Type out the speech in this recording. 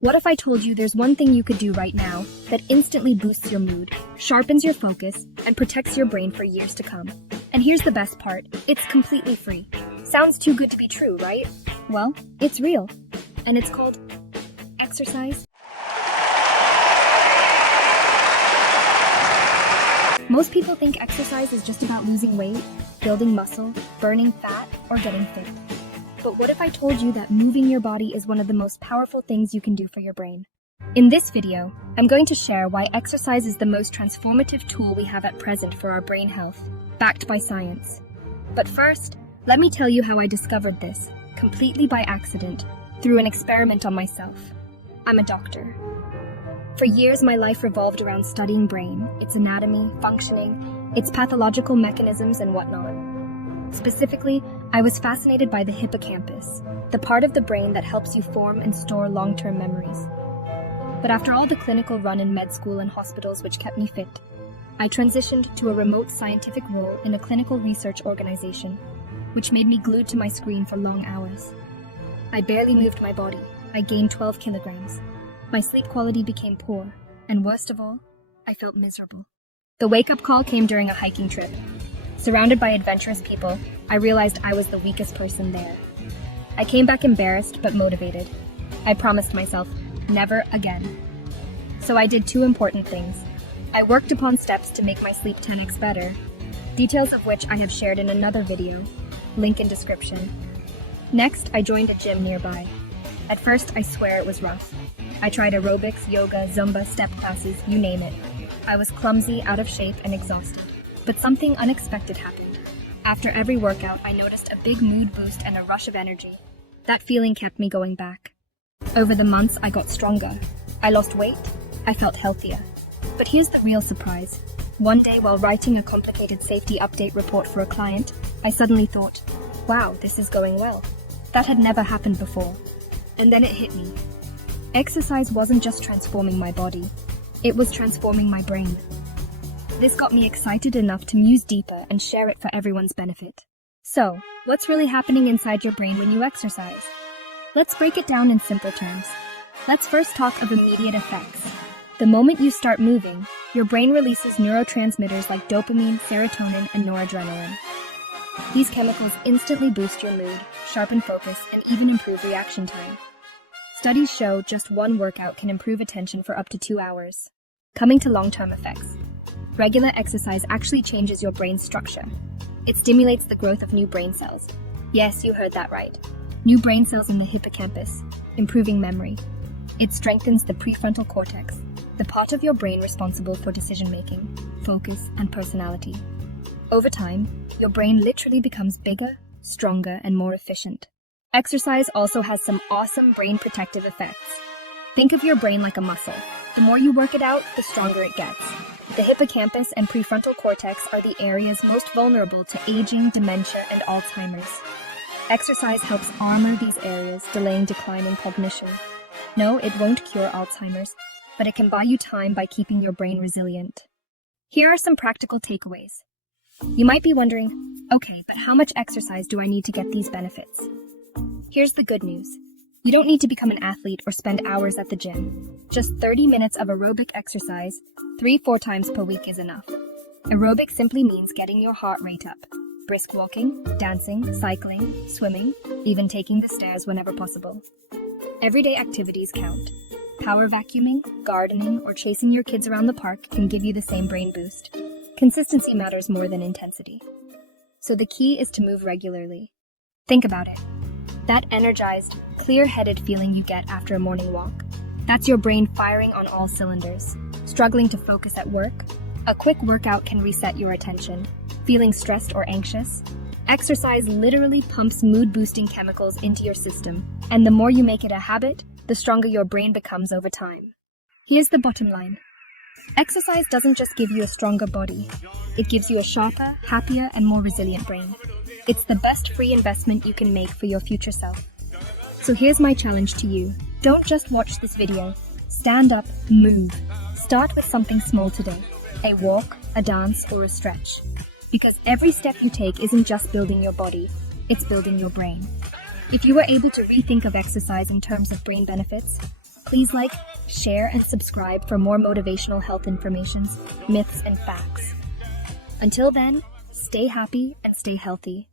What if I told you there's one thing you could do right now that instantly boosts your mood, sharpens your focus, and protects your brain for years to come? And here's the best part, it's completely free. Sounds too good to be true, right? Well, it's real. And it's called exercise. Most people think exercise is just about losing weight, building muscle, burning fat, or getting fit. But what if I told you that moving your body is one of the most powerful things you can do for your brain? In this video, I'm going to share why exercise is the most transformative tool we have at present for our brain health, backed by science. But first, let me tell you how I discovered this, completely by accident, through an experiment on myself. I'm a doctor. For years, my life revolved around studying brain, its anatomy, functioning, its pathological mechanisms, and whatnot. Specifically, I was fascinated by the hippocampus, the part of the brain that helps you form and store long-term memories. But after all the clinical run in med school and hospitals which kept me fit, I transitioned to a remote scientific role in a clinical research organization, which made me glued to my screen for long hours. I barely moved my body. I gained 12 kilograms. My sleep quality became poor, and worst of all, I felt miserable. The wake-up call came during a hiking trip. Surrounded by adventurous people, I realized I was the weakest person there. I came back embarrassed but motivated. I promised myself, never again. So I did two important things. I worked upon steps to make my sleep 10x better, details of which I have shared in another video, link in description. Next, I joined a gym nearby. At first, I swear it was rough. I tried aerobics, yoga, Zumba, step classes, you name it. I was clumsy, out of shape, and exhausted. But something unexpected happened. After every workout, I noticed a big mood boost and a rush of energy. That feeling kept me going back. Over the months, I got stronger. I lost weight. I felt healthier. But here's the real surprise. One day, while writing a complicated safety update report for a client, I suddenly thought, wow, this is going well. That had never happened before. And then it hit me. Exercise wasn't just transforming my body. It was transforming my brain. This got me excited enough to muse deeper and share it for everyone's benefit. So, what's really happening inside your brain when you exercise? Let's break it down in simple terms. Let's first talk of immediate effects. The moment you start moving, your brain releases neurotransmitters like dopamine, serotonin, and noradrenaline. These chemicals instantly boost your mood, sharpen focus, and even improve reaction time. Studies show just one workout can improve attention for up to 2 hours. Coming to long-term effects. Regular exercise actually changes your brain's structure. It stimulates the growth of new brain cells. Yes, you heard that right. New brain cells in the hippocampus, improving memory. It strengthens the prefrontal cortex, the part of your brain responsible for decision-making, focus, and personality. Over time, your brain literally becomes bigger, stronger, and more efficient. Exercise also has some awesome brain protective effects. Think of your brain like a muscle. The more you work it out, the stronger it gets. The hippocampus and prefrontal cortex are the areas most vulnerable to aging, dementia, and Alzheimer's. Exercise helps armor these areas, delaying decline in cognition. No, it won't cure Alzheimer's, but it can buy you time by keeping your brain resilient. Here are some practical takeaways. You might be wondering, okay, but how much exercise do I need to get these benefits? Here's the good news. You don't need to become an athlete or spend hours at the gym. Just 30 minutes of aerobic exercise, 3-4 times per week is enough. Aerobic simply means getting your heart rate up. Brisk walking, dancing, cycling, swimming, even taking the stairs whenever possible. Everyday activities count. Power vacuuming, gardening, or chasing your kids around the park can give you the same brain boost. Consistency matters more than intensity. So the key is to move regularly. Think about it. That energized, clear-headed feeling you get after a morning walk, that's your brain firing on all cylinders. Struggling to focus at work? A quick workout can reset your attention. Feeling stressed or anxious? Exercise literally pumps mood-boosting chemicals into your system, and the more you make it a habit, the stronger your brain becomes over time. Here's the bottom line. Exercise doesn't just give you a stronger body. It gives you a sharper, happier, and more resilient brain. It's the best free investment you can make for your future self. So here's my challenge to you. Don't just watch this video. Stand up, move. Start with something small today. A walk, a dance, or a stretch. Because every step you take isn't just building your body, it's building your brain. If you were able to rethink of exercise in terms of brain benefits, Please like, share, and subscribe for more motivational health information, myths, and facts. Until then, stay happy and stay healthy.